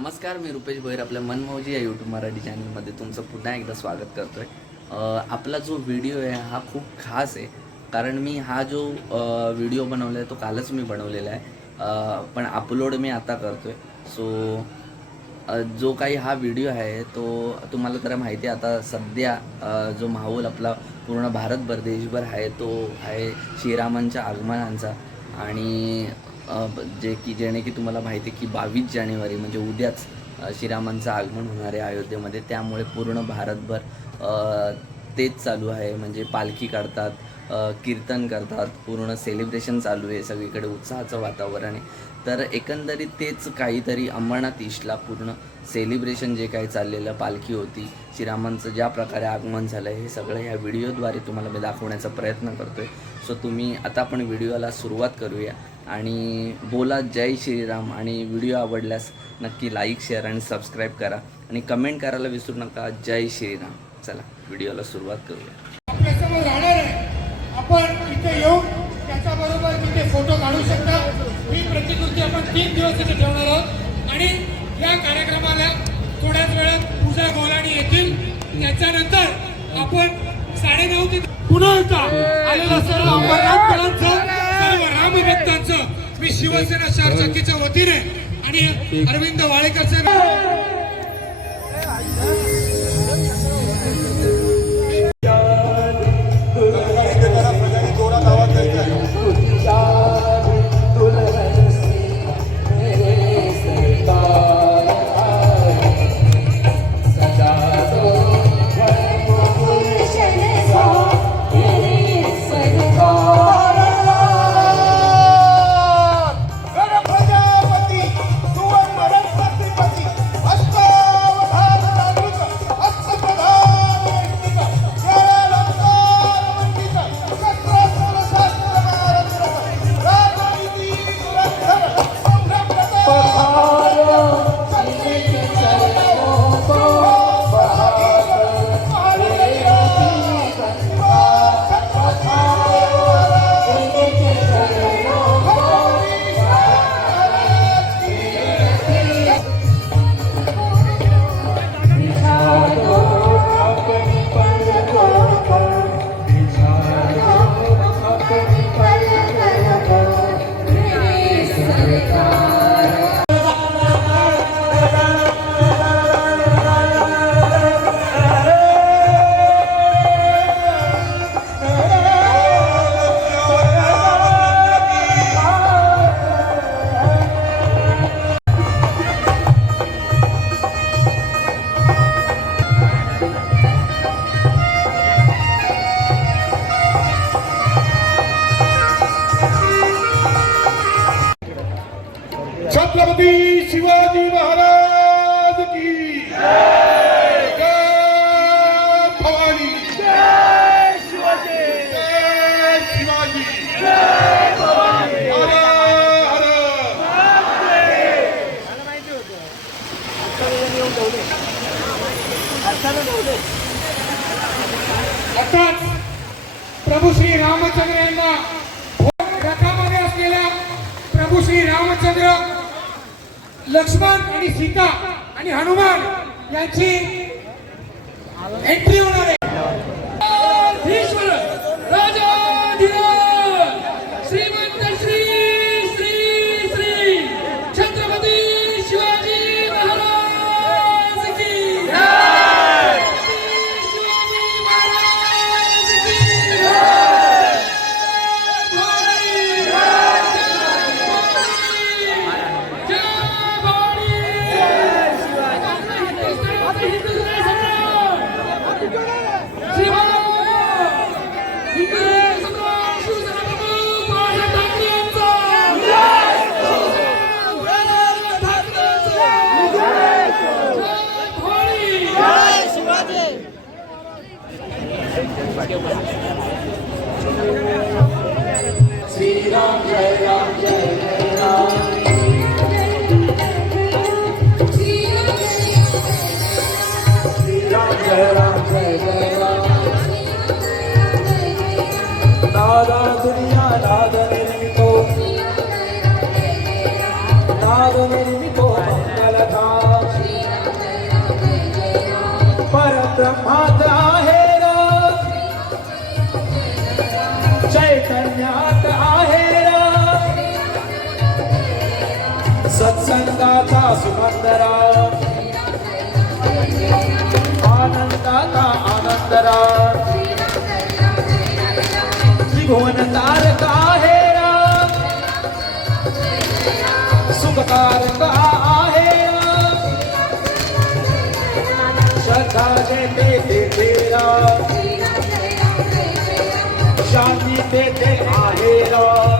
नमस्कार मी रुपेश भोईर आपल्या मनमौजी या यूट्यूब मराठी चॅनलमध्ये तुमचं पुन्हा एकदा स्वागत करतो आहे आपला जो व्हिडिओ आहे हा खूप खास आहे. कारण मी हा जो व्हिडिओ बनवला आहे तो कालच मी बनवलेला आहे. पण अपलोड मी आता करतो आहे सो जो काही हा व्हिडिओ आहे तो तुम्हाला तर माहिती आहे आता सध्या जो माहोल आपला पूर्ण भारतभर देशभर आहे तो आहे श्रीरामांच्या आगमनांचा. आणि जे की जेणे की तुम्हाला माहिती आहे की बावीस जानेवारी म्हणजे उद्याच श्रीरामांचं आगमन होणार आहे अयोध्येमध्ये. त्यामुळे पूर्ण भारतभर तेच चालू आहे. म्हणजे पालखी काढतात कीर्तन करतात पूर्ण सेलिब्रेशन चालू आहे सगळीकडे उत्साहाचं वातावरण आहे. तर एकंदरीत तेच काहीतरी अंबरनाथ ईस्टला पूर्ण सेलिब्रेशन जे काही चाललेलं पालखी होती श्रीरामांचं ज्या प्रकारे आगमन झालं हे सगळं ह्या व्हिडिओद्वारे तुम्हाला मी दाखवण्याचा प्रयत्न करतो आहे सो तुम्ही आता आपण व्हिडिओला सुरुवात करूया आणि बोला जय श्रीराम आणि व्हिडिओ आवडल्यास नक्की लाईक शेअर आणि सबस्क्राईब करा. आणि कमेंट करायला विसरू नका. जय श्रीराम. चला व्हिडिओला सुरुवात करूया. आपल्यासमोर राहणार आहे. आपण इथे येऊन त्याच्याबरोबर तिथे फोटो काढू शकता. ही प्रतिकृती आपण तीन दिवस इथे ठेवणार आहोत. आणि या कार्यक्रमाला थोड्याच वेळात पूजा गोलाणी येतील. त्याच्यानंतर आपण साडेनऊ ते पुन्हा एकदा आलेला सर्व अंबरनाथकरांचं सर्व रामभक्तांचं. मी शिवसेना चार वतीने आणि अरविंद वाळेकरचे छत्रपती शिवाजी महाराज की जय भवानी शिवाजी. शिवाजी जय प्रभू श्री रामचंद्र यांना रथामध्ये असलेल्या प्रभू श्री रामचंद्र लक्ष्मण आणि सीता आणि हनुमान यांची एंट्री होणार आहे. Come on. दुनिया नाद निर्मितो नाद निर्मितो मंगलकार सुमंदरा आनंदाचा आनंदरा त्रिभुवन तारका हेरा सुखकारक आहे श्रद्धा देते ते तेरा शांती देते आहेरा